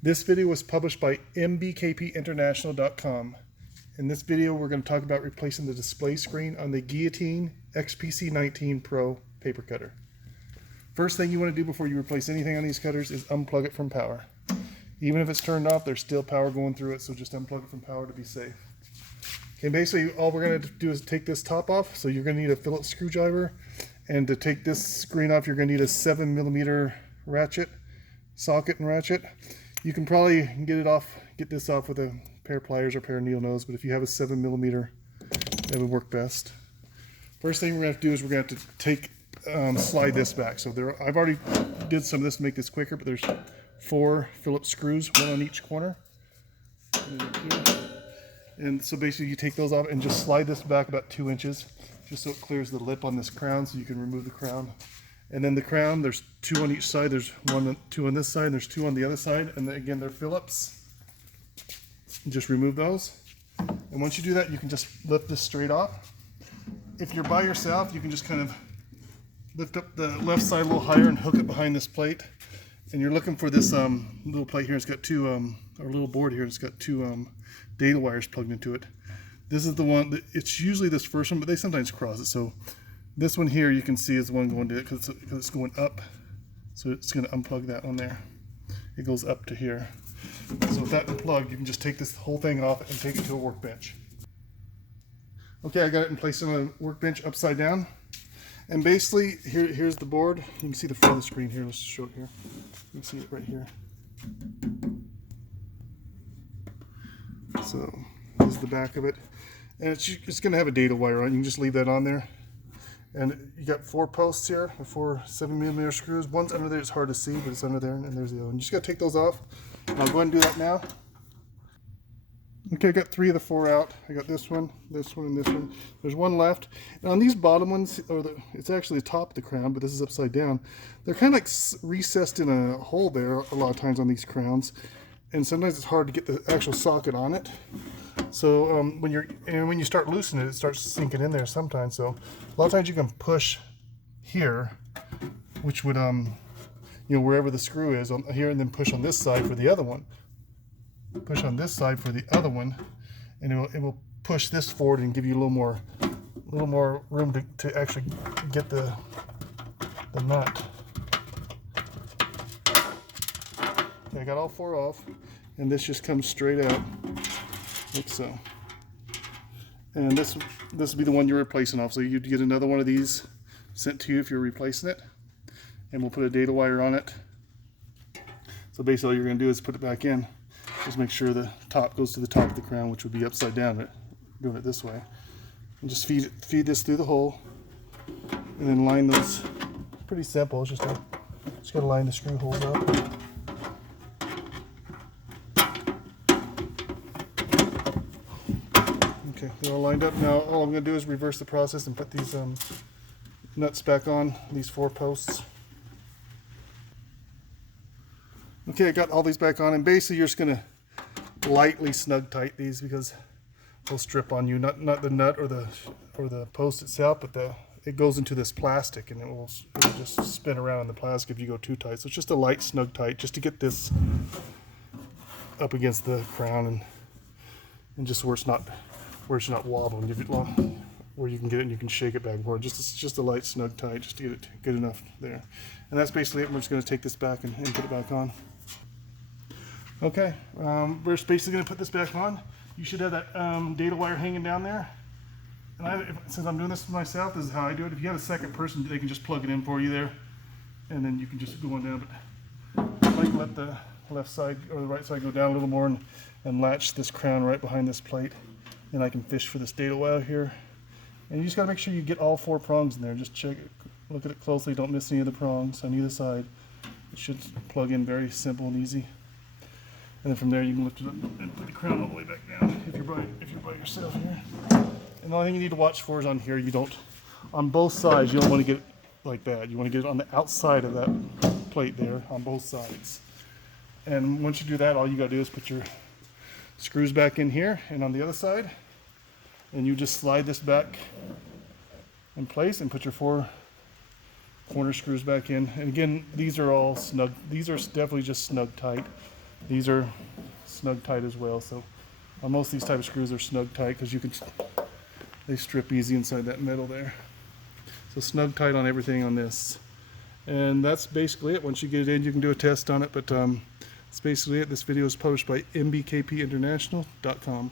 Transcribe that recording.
This video was published by mbkpinternational.com. In this video, we're going to talk about replacing the display screen on the Guillotine XPC19 PRO paper cutter. First thing you want to do before you replace anything on these cutters is unplug it from power. Even if it's turned off, there's still power going through it, so just unplug it from power to be safe. Okay, basically all we're going to do is take this top off, so you're going to need a Phillips screwdriver, and to take this screen off, you're going to need a 7mm ratchet, socket and ratchet. You can probably get this off with a pair of pliers or a pair of needle nose, but if you have a 7mm, that would work best. First thing we're going to have to do is we're going to have to slide this back. So I've already did some of this to make this quicker, but there's 4 Phillips screws, 1 on each corner. And so basically you take those off and just slide this back about 2 inches, just so it clears the lip on this crown, so you can remove the crown. And then the crown, there's 2 on each side. There's 2 on this side, and there's 2 on the other side. And then again, they're Phillips. Just remove those. And once you do that, you can just lift this straight off. If you're by yourself, you can just kind of lift up the left side a little higher and hook it behind this plate. And you're looking for this little plate here. It's got 2, or little board here. It's got 2 data wires plugged into it. This is the one, it's usually this first one, but they sometimes cross it. So this one here you can see is the one going to it because it's going up. So it's going to unplug that one there. It goes up to here. So with that unplugged, you can just take this whole thing off and take it to a workbench. Okay, I got it in place on a workbench upside down. And basically, here's the board. You can see the front of the screen here. Let's show it here. You can see it right here. So this is the back of it. And it's going to have a data wire on it. You can just leave that on there. And you got 4 posts here, 4 7mm screws. One's under there, it's hard to see, but it's under there, and there's the other one. You just got to take those off. I'll go ahead and do that now. Okay, I got 3 of the 4 out. I got this one, and this one. There's 1 left. And on these bottom ones, it's actually the top of the crown, but this is upside down. They're kind of like recessed in a hole there a lot of times on these crowns. And sometimes it's hard to get the actual socket on it. So when you start loosening it, it starts sinking in there sometimes. So a lot of times you can push here, which would wherever the screw is on here, and then push on this side for the other one. Push on this side for the other one, and it will push this forward and give you a little more room to actually get the nut. Okay, I got all 4 off, and this just comes straight out like so. And this will be the one you're replacing off. So you'd get another one of these sent to you if you're replacing it, and we'll put a data wire on it. So basically all you're going to do is put it back in. Just make sure the top goes to the top of the crown, which would be upside down, doing it this way. And just feed this through the hole, and then line those. Pretty simple. It's just got to line the screw holes up. Okay, they're all lined up. Now all I'm going to do is reverse the process and put these nuts back on these 4 posts. Okay, I got all these back on, and basically you're just going to lightly snug tight these because they'll strip on you. Not the nut or the post itself, but it goes into this plastic, and it will just spin around in the plastic if you go too tight. So it's just a light snug tight just to get this up against the crown and just where it's not wobbling, where you can get it and you can shake it back and forth. Just a light snug tight just to get it good enough there. And that's basically it. We're just going to take this back and put it back on. Okay, we're basically going to put this back on. You should have that data wire hanging down there. And since I'm doing this myself, this is how I do it. If you have a second person, they can just plug it in for you there, and then you can just go on down. But I like to let the left side or the right side go down a little more and latch this crown right behind this plate. Then I can fish for this data wire here. And you just got to make sure you get all 4 prongs in there. Just check it, look at it closely. Don't miss any of the prongs on either side. It should plug in very simple and easy. And then from there you can lift it up and put the crown all the way back down if you're by yourself here. And the only thing you need to watch for is on here. On both sides, you don't want to get it like that. You want to get it on the outside of that plate there on both sides. And once you do that, all you got to do is put your screws back in here and on the other side. And you just slide this back in place and put your 4 corner screws back in. And again, these are all snug. These are definitely just snug tight. These are snug tight as well. So most of these type of screws are snug tight because they strip easy inside that metal there. So snug tight on everything on this. And that's basically it. Once you get it in, you can do a test on it, but that's basically it. This video is published by mbkpinternational.com.